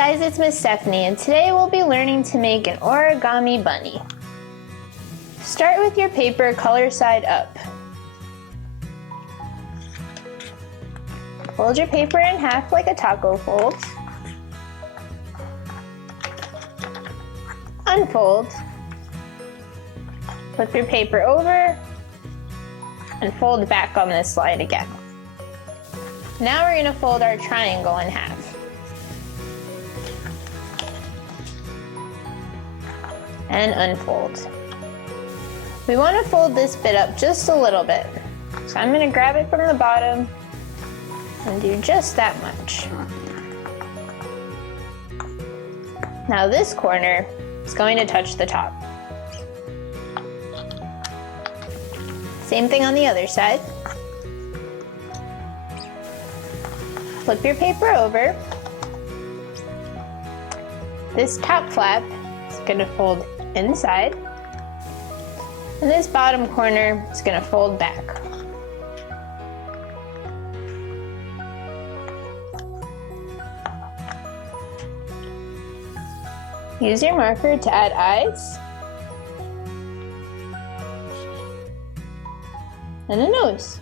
guys, it's Miss Stephanie, and today we'll be learning to make an origami bunny. Start with your paper color side up. Fold your paper in half like a taco fold. Unfold. Flip your paper over and fold back on this side again. Now we're going to fold our triangle in half. And unfold. We want to fold this bit up just a little bit. So I'm going to grab it from the bottom and do just that much. Now this corner is going to touch the top. Same thing on the other side. Flip your paper over. This top flap is going to fold inside, and this bottom corner is going to fold back. Use your marker to add eyes and a nose.